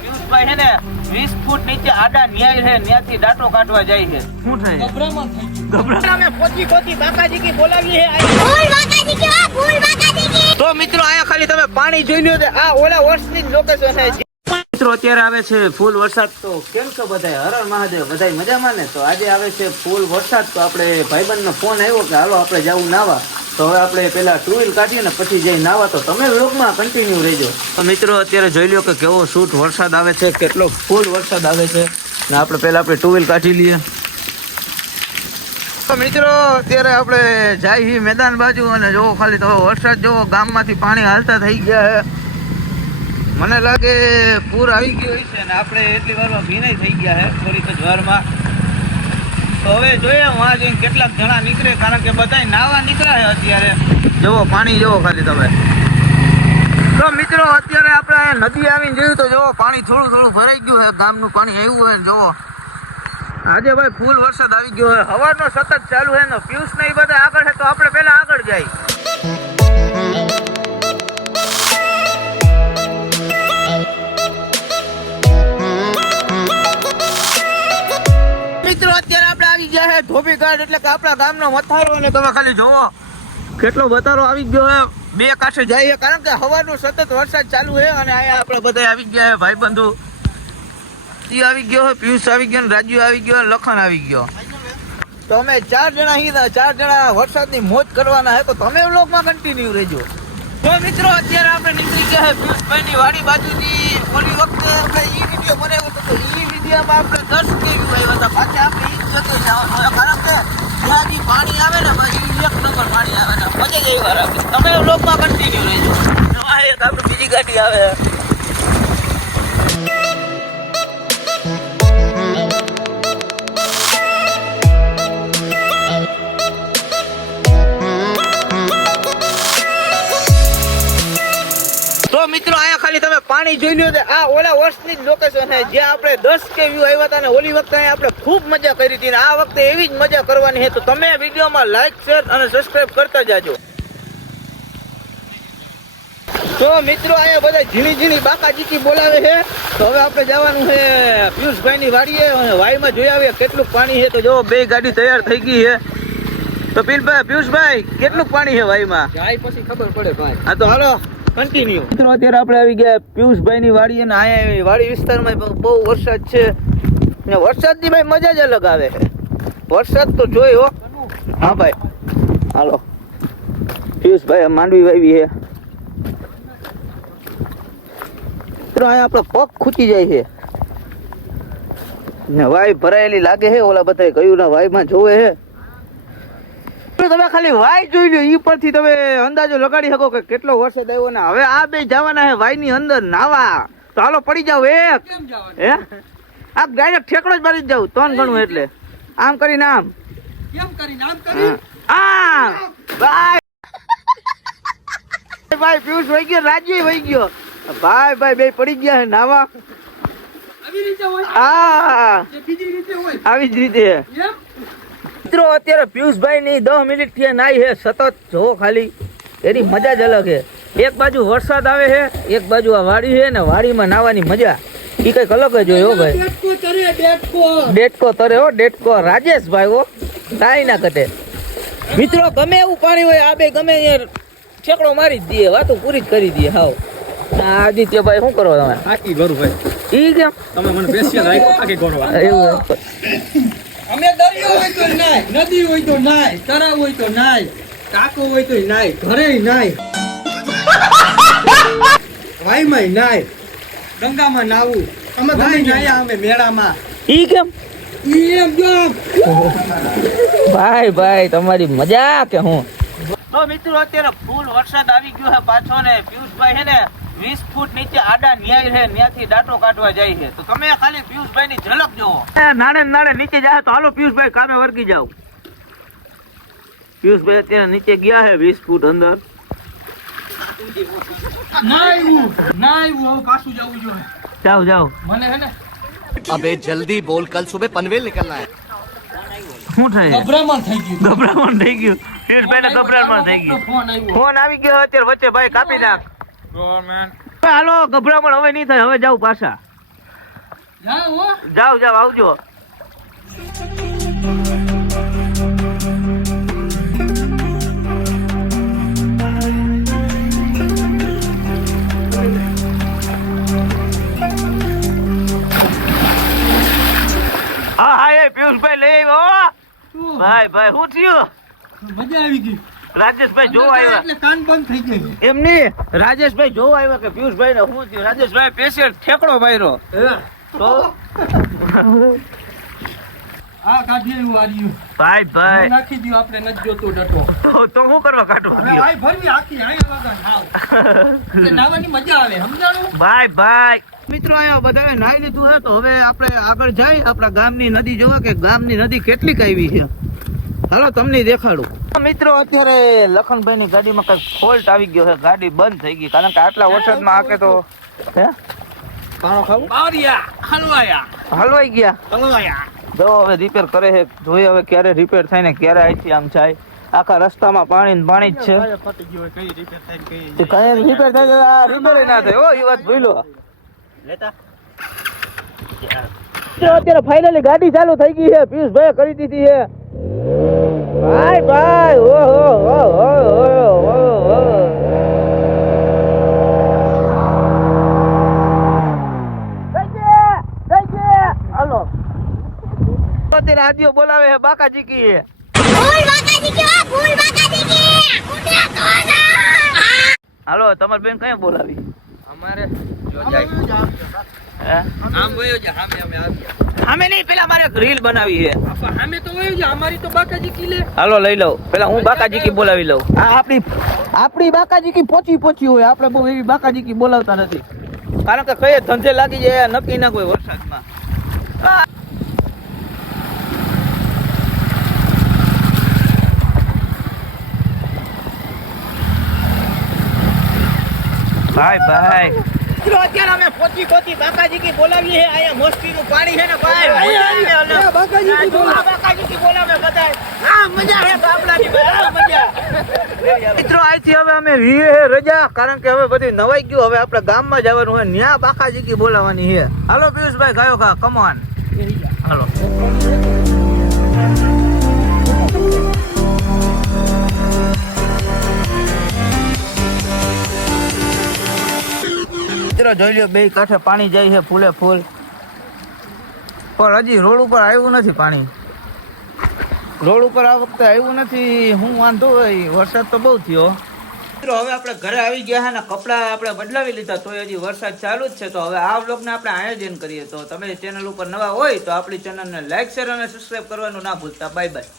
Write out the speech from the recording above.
પિયુષભાઈ છે ને 20 ફૂટ નીચે આડા ન્યાય છે, ત્યાંથી ડાટો કાઢવા જાય છે. શું થાય? ગભરામણ અમે પોચી બાકાજી કી બોલાવી છે. ફૂલ બાકાજી કી વા ફૂલ બાકાજી કી. તો મિત્રો આયા ખાલી તમે પાણી જોઈ લ્યો. આ ઓલા વર્ષની લોકેશન છે. મિત્રો અત્યારે આવે છે ફૂલ વરસાદ. તો કેમ છો બધા? હર હર મહાદેવ. બધા મજામાં ને? તો આજે આવે છે ફૂલ વરસાદ. તો આપણે ભાઈબંધનો ફોન આવ્યો કે હાલો આપણે જવું નાવા. તો હવે આપણે પેલા ટુ વ્હીલ કાઢીએ ને પછી જઈ નાવા. તો તમે વ્લોગમાં કન્ટિન્યુ રહેજો. તો મિત્રો અત્યારે જોઈ લ્યો કે કેવો શૂટ વરસાદ આવે છે, કેટલો ફૂલ વરસાદ આવે છે. ને આપણે પેલા આપણે ટુ વ્હીલ કાઢી લઈએ. તો મિત્રો અત્યારે આપણે જાય મેદાન બાજુ અને જોવો ખાલી તો વરસાદ જોવો, ગામમાંથી પાણી હાલતા થઈ ગયા છે. મને લાગે પૂર આવી ગયું હોય છે ને આપણે એટલી વારમાં ભીનાઈ થઈ ગયા છે થોડીક જ વારમાં. તો હવે જોઈએ વहाँ જઈને કેટલાક જણા નીકળે, કારણ કે બધા નાવા નીકળ્યા છે અત્યારે. જુઓ પાણી જુઓ ખાલી તમે. તો મિત્રો અત્યારે આપણે નદી આવીને જોયું તો જુઓ પાણી થોડું થોડું ભરાઈ ગયું છે. ગામનું પાણી આવ્યું હોય ને જુઓ. આજે ભાઈ ફૂલ વરસાદ આવી ગયો છે, હવારનો સતત ચાલુ છે ને. પિયુષ ને એ બધા આગળ છે તો આપણે પહેલા આગળ જાય. મિત્રો અત્યારે આપણે આવી ગયા છે ધોબી ઘાટ, એટલે કે આપણા ગામનો મથારો. અને તમે ખાલી જોવો કેટલો બતારો આવી ગયો છે. બે કાંઠે જઈએ કારણ કે હવાનો સતત વરસાદ ચાલુ છે. અને અહીંયા આપણે બધા આવી ગયા છે ભાઈબંધુ. ઈ આવી ગયો છે, પિયુષ આવી ગયો, રાજુ આવી ગયો, લખન આવી ગયો. તો અમે 4 જણા અહીં 4 જણા વરસાદની મોજ કરવાના છે. તો તમે વ્લોગમાં કન્ટિન્યુ રહેજો. તો મિત્રો અત્યારે આપણે નીકળી ગયા છે પિયુષભાઈની વાડી બાજુથી. ઓલી વખતે આપણે ઈ વિડીયો બનાવ્યો હતો તો ઈ વિડીયોમાં આપણે 10 કેવી આવ્યા હતા. પાછા આપણે ઈ જ જતો જવાનું, કારણ કે જ્યાં પાણી આવે ને પછી 1 નંબર પાણી આવે ને મજા જ એવી વાર આવે. તમે વ્લોગમાં કન્ટિન્યુ રહેજો. આ એક આપણે બીજી ગાડી આવે. તો મિત્રો આયા ખાલી તમે પાણી જોઈ લ્યો. આ ઓલા વર્ષની જ લોકેશન છે જ્યાં આપણે 10 કે વ્યૂ આવ્યા હતા. ને ઓલી વખતે આપણે ખૂબ મજા કરી હતી. આ વખતે એવી જ મજા કરવાની છે. તો તમે વિડીયોમાં લાઈક, શેર અને સબસ્ક્રાઇબ કરતા જાજો. તો મિત્રો અહીંયા બધા ઝીણી ઝીણી બાકાજીકી બોલાવે છે. તો હવે આપણે જવાનું છે પિયુષભાઈની વાડીએ અને વાડીમાં જોઈ આવીએ કેટલું પાણી છે. તો જો બે ગાડી તૈયાર થઈ ગઈ છે. તો પિયુષભાઈ કેટલું પાણી છે વાડીમાં? જાય પછી ખબર પડે ભાઈ. હા તો હાલો કન્ટિન્યુ. મિત્રો અત્યારે આપણે આવી ગયા પિયુષભાઈની વાડી. અને અહીંયા વાડી વિસ્તારમાં બહુ વરસાદ છે ને વરસાદની ભાઈ મજા જ અલગ આવે છે. વરસાદ તો જોઈ હો. હા ભાઈ હાલો પિયુષભાઈ માંડવી વાવી છે. મિત્રો અહીંયા આપણો પગ ખૂચી જાય છે ને વાય ભરાયેલી લાગે છે. ઓલા બધા કયું ના વાયમાં જોવે છે. તમે ખાલી વાય જોઈ લો, ઈ પરથી તમે અંદાજો લગાડી શકો કે કેટલો વરસાદ આવ્યો. ને હવે આ બે જવાના છે વાય ની અંદર નાવા. તો હાલો પડી જાવ એક. હે આ ડાયરેક્ટ ઠેકડો જ મારી જાવ 3 ગણું. એટલે આમ કરીને આમ કેમ કરીને આમ કરી આ ભાઈ ભાઈ પિયુષ વઈ ગયો, રાજ્ય વઈ ગયો. ભાઈ ભાઈ બે પડી ગયા છે નાવા. આવી રીતે હોય હા બીજી રીતે હોય આવી જ રીતે. મિત્રો અત્યારે પિયુષભાઈ ની 10 મિનિટ થી નાઈ છે સતત. જો ખાલી એની મજા જ અલગ છે. એક બાજુ વરસાદ આવે છે, એક બાજુ આ વાડી છે ને વાડીમાં નાવાની મજા ઈ કઈક અલગ જ હોય. હો ભાઈ ડેટકો તરે હો ડેટકો. રાજેશભાઈ હો તાઈ ના કટે. મિત્રો ગમે એવું પાણી હોય આ બે ગમે ઠેકડો મારી જ દઈએ, વાતો પૂરી જ કરી દઈએ. હાવ આદિત્યભાઈ શું કરો તમે? આખી ગોરું ભાઈ. ઈ કેમ તમે મને સ્પેશિયલ રાખ્યો આખી ગોરવા? એવું અમે દરિયો હોય તો નાય, નદી હોય તો નાય, તળાવ હોય તો નાય, ટાંકો હોય તો નાય, ઘરે નાય, વાઈમાં નાય, ગંગામાં નાવું. અમે ભાઈ નાયા અમે મેળામાં. ઈ કેમ? ઈ એમ જો ભાઈ ભાઈ તમારી મજા કે હું. તો મિત્રો અત્યારે ફૂલ વરસાદ આવી ગયો છે પાછો. ને પિયુષભાઈ છે ને 20 ફૂટ નીચે આડા ન્યાય છે, ત્યાંથી ડાટો કાઢવા જાય છે. તો તમે ખાલી પિયુષભાઈ ની ઝલક જોવો. નાડે નીચે જાય તો હાલો પિયુષભાઈ કામે વર્ગી જાવ. પિયુષભાઈ અત્યારે નીચે ગયા છે 20 ફૂટ અંદર. પાછું જવું જોઈએ. જાઓ મને હે ને अबे जल्दी बोल, कल सुबह पनवेल निकलना है. શું થાય? ગભરામણ થઈ ગયું. પિયુષભાઈ ને ગભરામણ થઈ ગયું. ફોન આવી ગયો અત્યારે વચ્ચે. ભાઈ કાપી નાખ. હાલો ગભરામણ હવે નહીં થાય. હવે જાવ પાછા. જાઓ જાઓ આવજો. હા હા એ પિયુષભાઈ લઈ આવ્યો. ભાઈ ભાઈ શું થયું? મજા આવી ગઈ. રાજેશભાઈ જોવા આવ્યા. એટલે કાન બંધ થઈ ગઈ. એમ નહીં, રાજેશભાઈ જોવા આવ્યા કે પિયુષભાઈ ને શું થયું. રાજેશભાઈ પેશન્ટ ઠેકડો માર્યો તો આ કાઢી એવું આર્યું. ભાઈ ભાઈ નાખી દ્યો, આપણે નથી જોતો ડટો. તો શું કરવા કાઢો? હવે આઈ ભરવી આખી આયા વાગા નાવ. એટલે નાવાની મજા આવે, સમજાણું? ભાઈ ભાઈ મિત્રો આયા બધા નાઈ લીધું હે તો હવે આપણે આગળ જઈ આપણા ગામની નદી જોવા કે ગામની નદી કેટલીક આવી છે. હાલો તમને દેખાડું. મિત્રો અત્યારે લખનભાઈ ની ગાડીમાં કઈ ફોલ્ટ આવી ગયો છે. ગાડી બંધ થઈ ગઈ કારણ કે આટલા વરસાદમાં આકે તો હે પાણો ખાવું બાવરિયા હલવાયા હલવાઈ ગયા. હલવાયા. જો હવે રિપેર કરે છે. જોઈએ હવે ક્યારે રિપેર થાય ને ક્યારે અહીંથી આમ જાય. આખા રસ્તામાં પાણી ને પાણી જ છે. પતી ગયો કઈ રિપેર થાય કઈ કઈ રિપેર થાય તો આ રિપેર ના થાય. ઓ એ વાત ભૂલો લેતા. અત્યારે ફાઇનલી ગાડી ચાલુ થઈ ગઈ છે. પિયુષભાઈ કરી દીધી છે. ભાઈ ભાઈ હાલો અત્યારે આદિઓ બોલાવે છે બાકાજી કી. હાલો તમારી બેન કઈ બોલાવી? અમારે હે? આમ વયો જા. સામે અમે આવ્યા. અમે નહીં, પેલા મારે એક રીલ બનાવી છે. સામે તો વયો જા. અમારી તો બાકાજી કિલે. હાલો લઈ લઉં. પેલા હું બાકાજી કી બોલાવી લઉં. આ આપણી બાકાજી કી પોચી હોય. આપણે બહુ એવી બાકાજી કી બોલાવતા નથી કારણ કે કઈ ધંધે લાગી જાય નક્કી ના કોઈ વરસાદમાં. ભાઈ ભાઈ મિત્રો અત્યારે અમે પોચી બાકાજી કી બોલાવીએ છે. અહીંયા મસ્તીનું પાણી છે ને ભાઈ. બાકાજી કી બોલાવે બધાય. આ મજા છે ગામડાની ભાઈ, આ મજા. મિત્રો આજથી હવે અમે રીએ રજા કારણ કે હવે બધી નવાઈ ગયું. હવે આપણે ગામમાં જવાનું હોય ન્યા બાકાજી કી બોલાવાની છે. હાલો પિયુષભાઈ ગાયો કા કમ ઓન. હાલો મિત્રો જોઈ લ્યો બે કાંઠે પાણી જાય છે ફૂલે ફૂલ. પણ હજી રોડ ઉપર આવ્યું નથી પાણી. રોડ ઉપર આ વખતે આવ્યું નથી. હું વાંધો હોય વરસાદ તો બહુ થયો. મિત્રો હવે આપણે ઘરે આવી ગયા છે ને કપડાં આપણે બદલાવી લીધા તો હજી વરસાદ ચાલુ જ છે. તો હવે આ વ્લોગને આપણે આયોજન કરીએ. તો તમે ચેનલ ઉપર નવા હોય તો આપણી ચેનલને લાઈક શેર અને સબસ્ક્રાઈબ કરવાનું ના ભૂલતા. Bye bye.